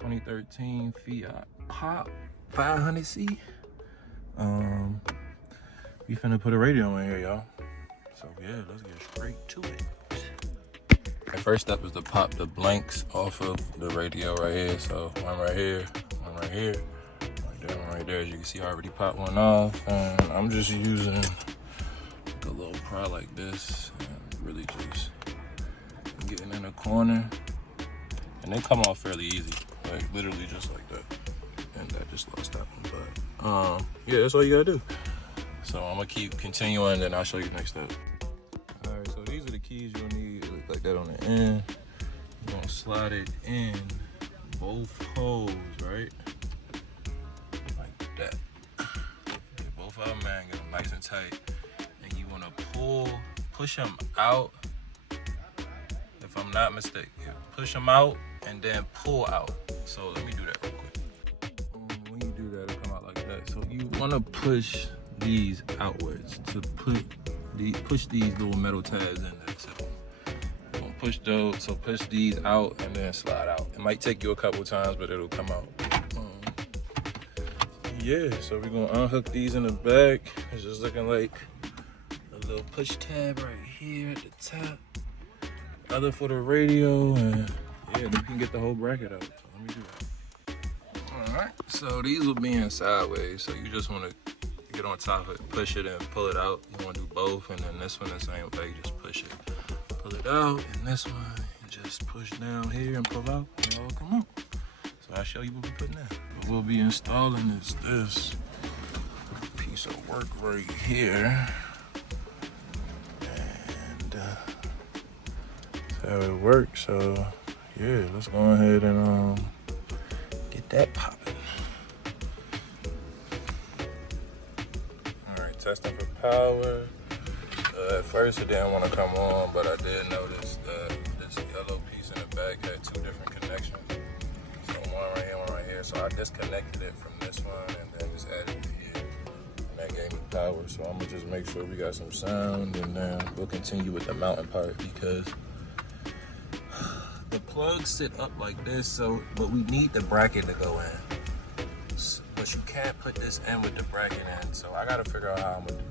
2013 Fiat Pop 500C. We finna put a radio in here, y'all. So yeah, let's get straight to it. And first up is to pop the blanks off of the radio right here. So one right here, one right here, right there, one right there. As you can see, I already popped one off. And I'm just using like a little pry like this and really just getting in the corner. And they come off fairly easy, like literally just like that. And I just lost that one, but yeah, that's all you gotta do. So I'm gonna keep continuing, then I'll show you the next step. All right, so these are the keys you'll need. It looks like that on the end. You're gonna slide it in both holes, right? Like that. Get both of them, man, get them nice and tight. And you wanna push them out. If I'm not mistaken, push them out and then pull out. So let me do that real quick. When you do that, it'll come out like that. So you wanna push these outwards to push these little metal tabs in there. So you're gonna push those, so push these out and then slide out. It might take you a couple times, but it'll come out. Yeah, so we're gonna unhook these in the back. It's just looking like a little push tab right here at the top. Other for the radio, and yeah, we can get the whole bracket out. So let me do that. All right, so these will be in sideways. So you just wanna get on top of it, push it and pull it out. You wanna do both, and then this one the same way, just push it, pull it out, and this one, you just push down here and pull out, and it'll come out. So I'll show you what we're putting in. What we'll be installing is this piece of work right here. And that's how it works. So yeah, let's go ahead and get that popping. Testing for power. At first it didn't want to come on, but I did notice that this yellow piece in the back had two different connections. So one right here. So I disconnected it from this one and then just added it here. And that gave me power. So I'm gonna just make sure we got some sound, and then we'll continue with the mounting part, because the plugs sit up like this, but we need the bracket to go in. But you can't put this in with the bracket in, so I gotta figure out how I'm gonna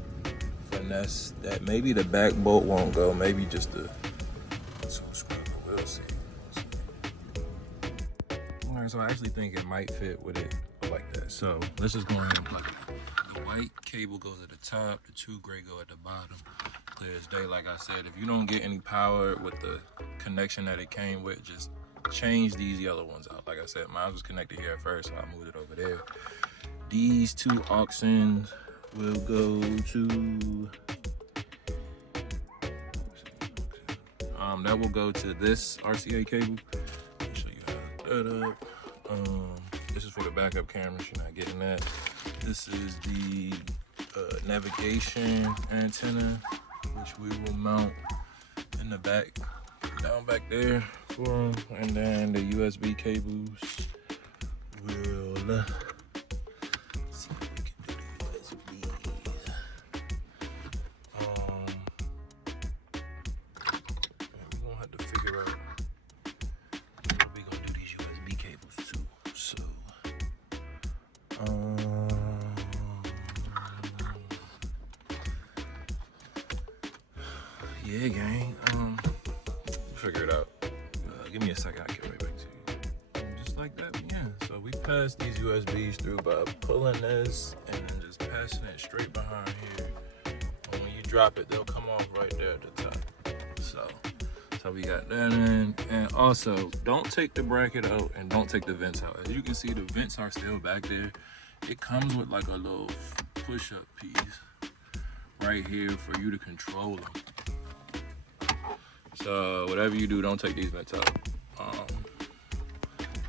finesse that. Maybe the back bolt won't go, maybe just the two screws, but we'll see. All right, so I actually think it might fit with it like that. So let's just go ahead and plug it. The white cable goes at the top, the two gray go at the bottom. Clear as day. Like I said, if you don't get any power with the connection that it came with, just change these yellow ones out. Like I said, mine was connected here at first, so I moved it over there. These two aux ins will go to that will go to this RCA cable. Let me show you how to hook that up. This is for the backup cameras, you're not getting that. This is the navigation antenna, which we will mount in the back, down back there for them. And then the USB cables will see if we can do the USBs. We're gonna have to figure out how we're gonna do these USB cables too. So yeah, gang. Figure it out. Give me a second, I'll get right back to you. And just like that, yeah. So we pass these USBs through by pulling this and then just passing it straight behind here. And when you drop it, they'll come off right there at the top. So we got that in. And also, don't take the bracket out and don't take the vents out. As you can see, the vents are still back there. It comes with like a little push-up piece right here for you to control them. So whatever you do, don't take these vents out.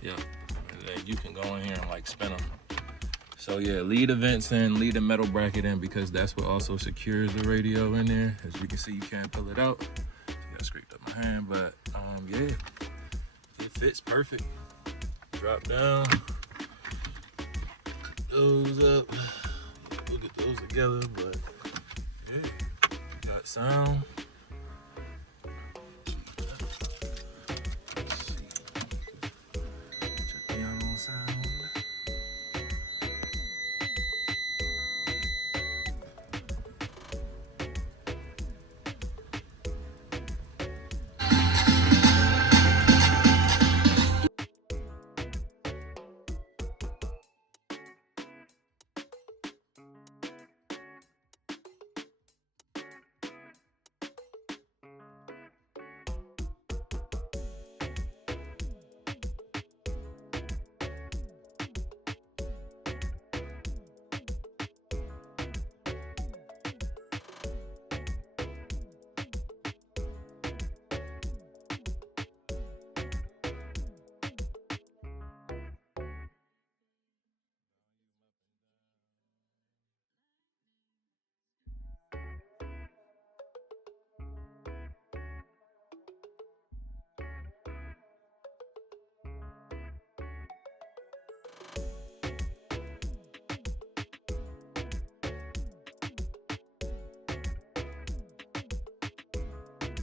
Yeah, and then you can go in here and like spin them. So yeah, leave the vents in, leave the metal bracket in, because that's what also secures the radio in there. As you can see, you can't pull it out. See, I scraped up my hand, but yeah, it fits perfect. Drop down, those up. We'll get those together, but yeah, got sound.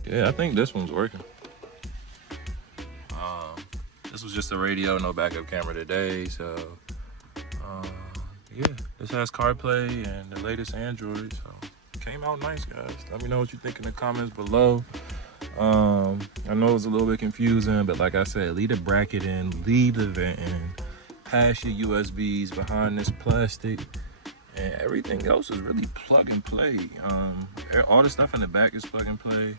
Yeah, I think this one's working. This was just a radio, no backup camera today. So yeah, this has CarPlay and the latest Android. So came out nice, guys. Let me know what you think in the comments below. I know it's a little bit confusing, but like I said, leave the bracket in, leave the vent in, pass your USBs behind this plastic, and everything else is really plug and play. All the stuff in the back is plug and play.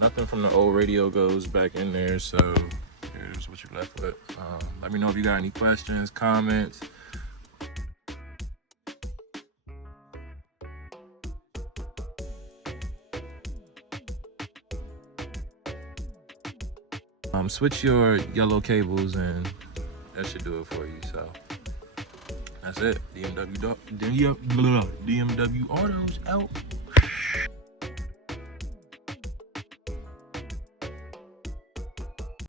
Nothing from the old radio goes back in there, so here's what you're left with. Let me know if you got any questions, comments. Switch your yellow cables and that should do it for you. So that's it. D.M.W. Autos out.